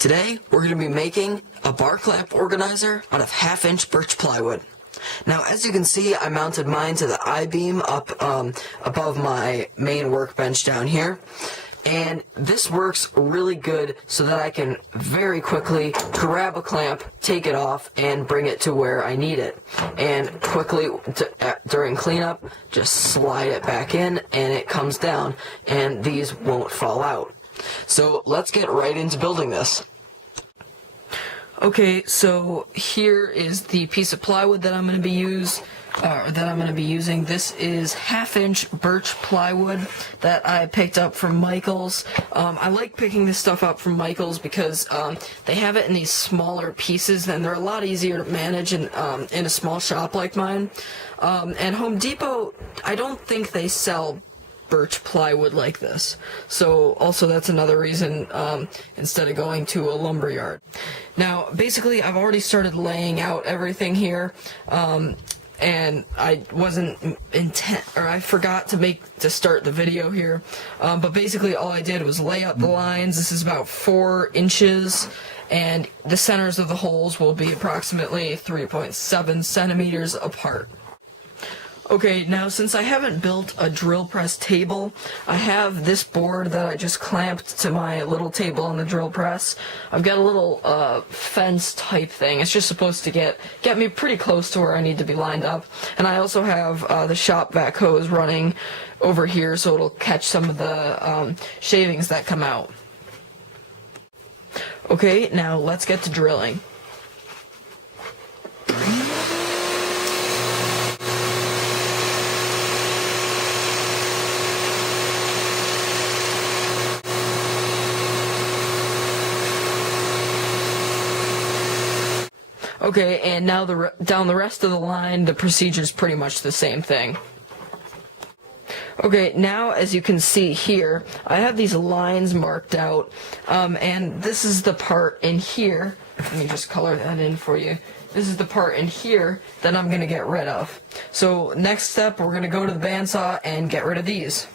Today, we're going to be making a bar clamp organizer out of 1/2-inch birch plywood. Now, as you can see, I mounted mine to the I-beam up above my main workbench down here. And this works really good so that I can very quickly grab a clamp, take it off, and bring it to where I need it. And quickly, during cleanup, just slide it back in and it comes down and these won't fall out. So let's get right into building this. Okay, so here is the piece of plywood that I'm going to be using. This is 1/2-inch birch plywood that I picked up from Michael's. I like picking this stuff up from Michael's because they have it in these smaller pieces, and they're a lot easier to manage in a small shop like mine. And Home Depot, I don't think they sell birch plywood like this, so also that's another reason instead of going to a lumber yard. Now basically I've already started laying out everything here, and I I forgot to start the video here, but basically all I did was lay out the lines. This is about 4 inches, and the centers of the holes will be approximately 3.7 centimeters apart. Okay, now since I haven't built a drill press table, I have this board that I just clamped to my little table on the drill press. I've got a little fence type thing. It's just supposed to get me pretty close to where I need to be lined up. And I also have the shop vac hose running over here so it'll catch some of the shavings that come out. Okay, now let's get to drilling. Okay, and now down the rest of the line, the procedure is pretty much the same thing. Okay, now as you can see here, I have these lines marked out, and this is the part in here. Let me just color that in for you. This is the part in here that I'm going to get rid of. So next step, we're going to go to the bandsaw and get rid of these.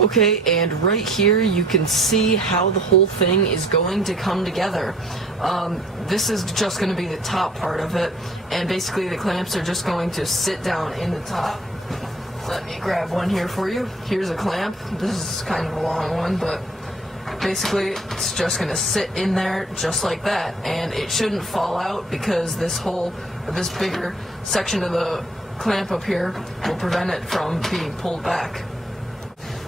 Okay, and right here you can see how the whole thing is going to come together. This is just going to be the top part of it, and basically the clamps are just going to sit down in the top. Let me grab one here for you. Here's a clamp. This is kind of a long one, but basically it's just going to sit in there just like that, and it shouldn't fall out because this bigger section of the clamp up here will prevent it from being pulled back.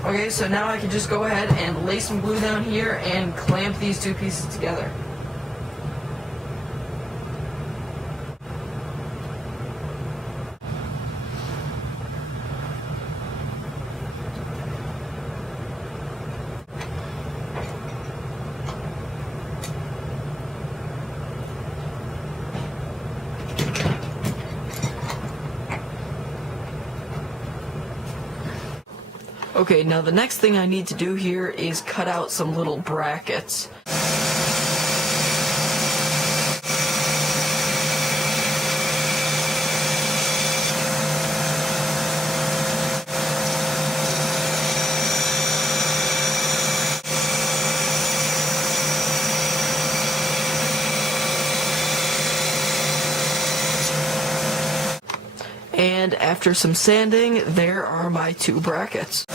Okay, so now I can just go ahead and lay some glue down here and clamp these two pieces together. Okay, now the next thing I need to do here is cut out some little brackets. And after some sanding, there are my 2 brackets.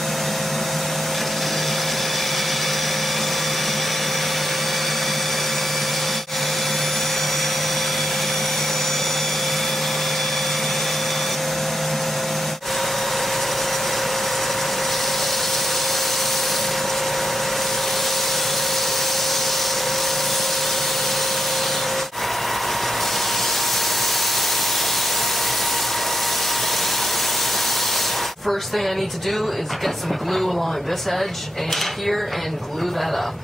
first thing I need to do is get some glue along this edge and here and glue that up.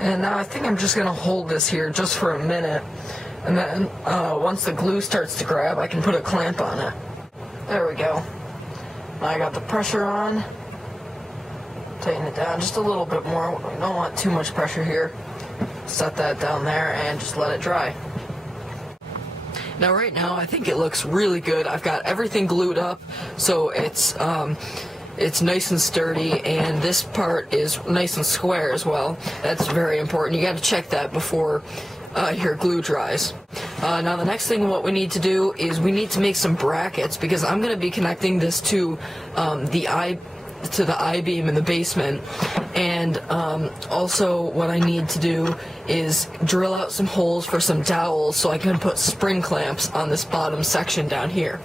And now I think I'm just going to hold this here just for a minute, and then once the glue starts to grab, I can put a clamp on it. There we go. Now I got the pressure on. Tighten it down just a little bit more. We don't want too much pressure here. Set that down there and just let it dry. Now right now I think it looks really good. I've got everything glued up, so it's nice and sturdy, and this part is nice and square as well. That's very important. You got to check that before your glue dries. Now the next thing what we need to do is we need to make some brackets, because I'm going to be connecting this to the I-beam in the basement, and also what I need to do is drill out some holes for some dowels so I can put spring clamps on this bottom section down here.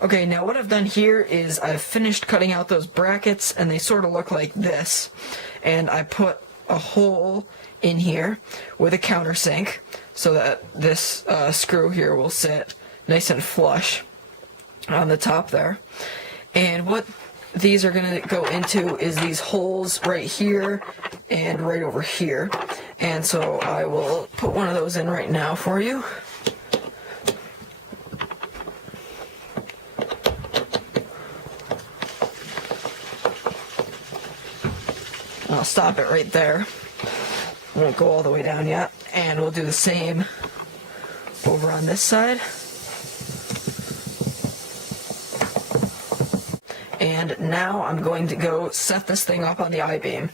Okay, now what I've done here is I've finished cutting out those brackets, and they sort of look like this. And I put a hole in here with a countersink so that this screw here will sit nice and flush on the top there. And what these are going to go into is these holes right here and right over here. And so I will put one of those in right now for you. I'll stop it right there. Won't go all the way down yet. And we'll do the same over on this side. And now I'm going to go set this thing up on the I-beam.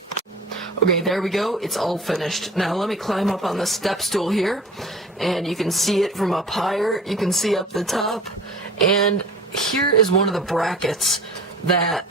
Okay, there we go. It's all finished. Now let me climb up on the step stool here, and you can see it from up higher. You can see up the top. And here is one of the brackets that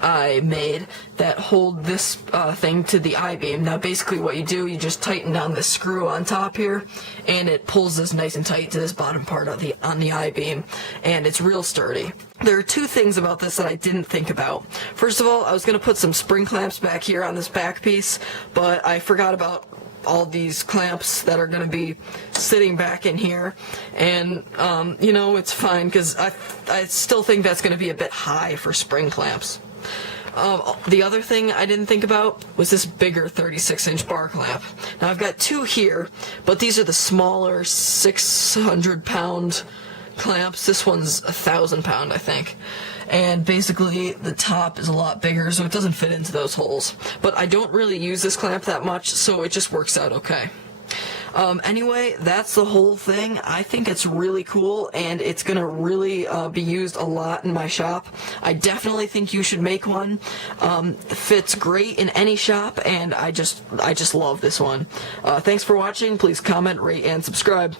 I made that hold this thing to the I-beam. Now basically what you do, you just tighten down the screw on top here, and it pulls this nice and tight to this bottom part of on the I-beam, and it's real sturdy. There are two things about this that I didn't think about. First of all, I was going to put some spring clamps back here on this back piece, but I forgot about all these clamps that are going to be sitting back in here, and you know, it's fine because I still think that's going to be a bit high for spring clamps. The other thing I didn't think about was this bigger 36-inch bar clamp. Now I've got two here, but these are the smaller 600-pound clamps. This one's 1,000-pound, I think. And basically the top is a lot bigger, so it doesn't fit into those holes. But I don't really use this clamp that much, so it just works out okay. Anyway, that's the whole thing. I think it's really cool, and it's going to really be used a lot in my shop. I definitely think you should make one. Fits great in any shop, and I just love this one. Thanks for watching. Please comment, rate, and subscribe.